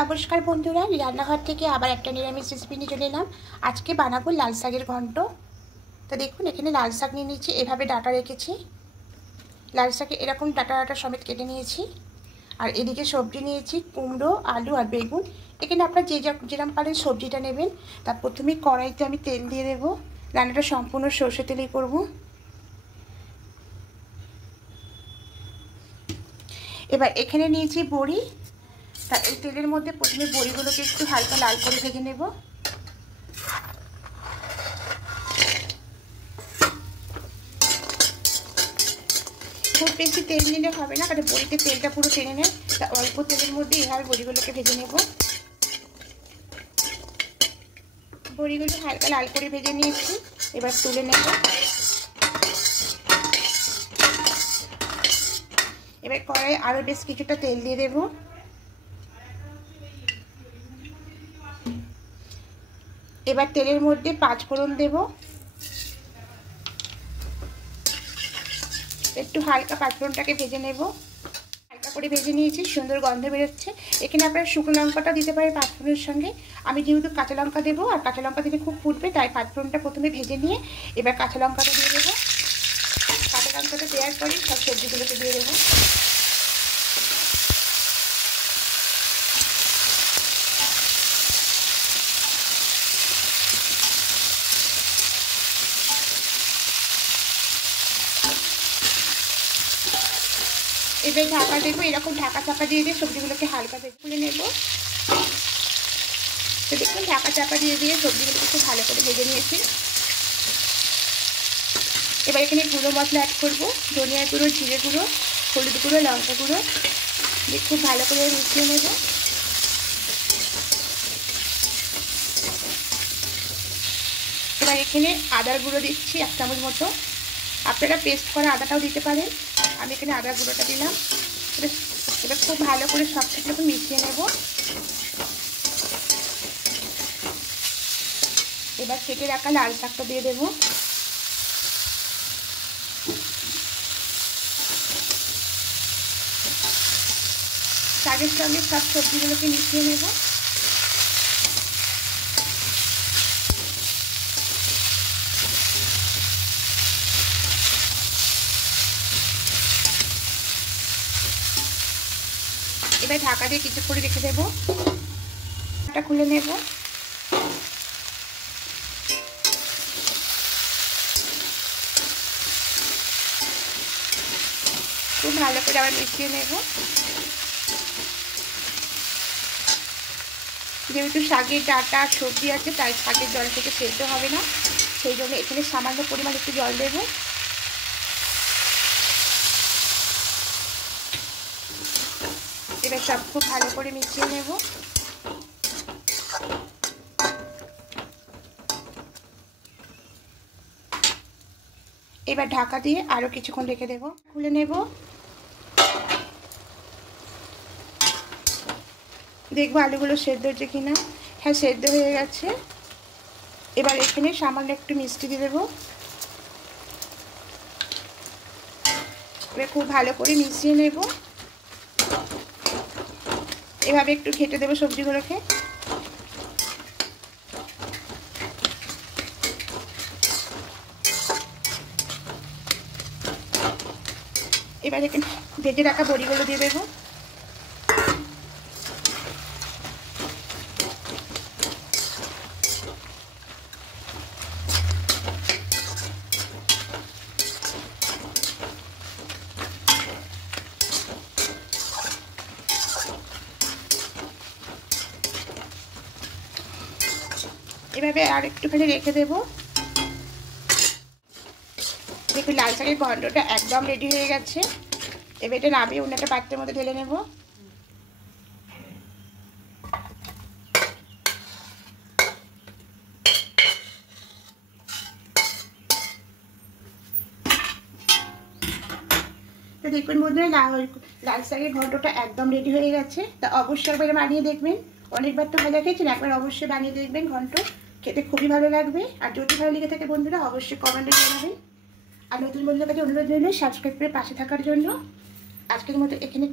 নমস্কার বন্ধুরা, রান্নাঘর থেকে আবার একটা নিরামিষ রেসিপি নিয়ে চলে এলাম। আজকে বানাবো লাল শাকের ঘন্ট। তো দেখুন, এখানে লাল শাক নিয়ে নিয়েছি, এভাবে ডাঁটা রেখেছি। লাল শাকে এরকম ডাঁটা ডাঁটা সমেত কেটে নিয়েছি। আর এদিকে সবজি নিয়েছি, কুমড়ো, আলু আর বেগুন। এখানে আপনার যেরকম পারেন সবজিটা নেবেন। তার প্রথমে কড়াইতে আমি তেল দিয়ে দেবো। রান্নাটা সম্পূর্ণ সর্ষে তেলেই করব। এবার এখানে নিয়েছি বড়ি। তা এই তেলের মধ্যে প্রথমে বড়িগুলোকে একটু হালকা লাল করে ভেজে নেব। খুব বেশি তেল নিলে হবে না, কারণ বড়িতে তেলটা পুরো টেনে নেয়। তা অল্প তেলের মধ্যে এভাবে বড়িগুলোকে ভেজে নেব। বড়িগুলো হালকা লাল করে ভেজে নিয়েছি, এবার তুলে নেব। এবার কড়াই আরও বেশ কিছুটা তেল দিয়ে দেব। এবার তেলের মধ্যে 5 ফোড়ন দেব। একটু হালকা 5 ফোড়নটাকে ভেজে নেব। হালকা করে ভেজে নিয়েছি, সুন্দর গন্ধ বেরোচ্ছে। এখানে আপনারা শুকনো লঙ্কাটা দিতে পারেন 5 ফোড়নের সঙ্গে। আমি যেহেতু কাঁচা লঙ্কা দেবো, আর কাঁচা লঙ্কা দিলে খুব ফুটবে, তাই 5 ফোড়নটা প্রথমে ভেজে নিয়ে এবার কাঁচা লঙ্কাটা দিয়ে দেবো। কাঁচা লঙ্কাটা দেওয়ার পরে সব সবজিগুলোকে দিয়ে দেবো। এবার ঢাকা দেবো। এরকম ঢাকা চাপা দিয়ে সবজিগুলোকে হালকা ভেজে তুলে নেব। তো দেখুন, ঢাকা চাপা দিয়ে সবজিগুলোকে খুব ভালো করে ভেজে নিয়েছি। এবার এখানে গুঁড়ো মশলা অ্যাড করবো। ধনিয়া গুঁড়ো, জিরে গুঁড়ো, হলুদ গুঁড়ো, লঙ্কা গুঁড়ো দিয়ে খুব ভালো করে মিশিয়ে নেব। এবার এখানে আদার গুঁড়ো দিচ্ছি 1 চামচ মতো। আপনারা পেস্ট করা আদাটাও দিতে পারেন, আমি এখানে আদার গুঁড়োটা দিলাম। এবার খুব ভালো করে সব কিছু মিশিয়ে নেব। এবার কেটে রাখা লাল শাকটা দিয়ে দেবো। শাকের সঙ্গে সব সবজিগুলোকে মিশিয়ে নেব। এবার ঢাকা দিয়ে কিছু করে রেখে দেবো। এটা খুলে নেব। খুব ভালো করে আবার মিশিয়ে নেব। যেহেতু শাকের ডাঁটা সবজি আছে, তাই শাকের জল থেকে সেদ্ধ হবে না, সেই জন্য এখানে সামান্য পরিমাণ একটু জল দেব। এবার সব খুব ভালো করে মিশিয়ে নেব। এবার ঢাকা দিয়ে আরও কিছুক্ষণ রেখে দেব। খুলে নেব। দেখবো আলুগুলো সেদ্ধ হচ্ছে কিনা। হ্যাঁ, সেদ্ধ হয়ে গেছে। এবার এখানে সামান্য একটু মিষ্টি দিয়ে দেবো। এবার খুব ভালো করে মিশিয়ে নেব। এভাবে একটু ঘেটে দেবো সবজিগুলোকে। এবার এখানে ভেজে রাখা বড়িগুলো দিয়ে দেবো। এভাবে আর একটুখানি রেখে দেবো। দেখুন, লাল শাকের ঘন্টটা একদম রেডি হয়ে গেছে। এবার এটা নামিয়ে অন্য একটা পাত্রের মধ্যে ঢেলে নেব। তো দেখুন বন্ধুরা, লাল শাকের ঘন্টটা একদম রেডি হয়ে গেছে। তা অবশ্যই একবার বানিয়ে দেখবেন। অনেকবার তো ভাজা খেয়েছেন, একবার অবশ্যই বানিয়ে দেখবেন। ঘন্ট খেতে খুবই ভালো লাগবে। আর যদি ভালো লেগে থাকে বন্ধুরা, অবশ্যই কমেন্টে জানাবেন। আর নতুন বন্ধুদের কাছে অনুরোধ রইল সাবস্ক্রাইব করে পাশে থাকার জন্য। আজকের মতো এখানে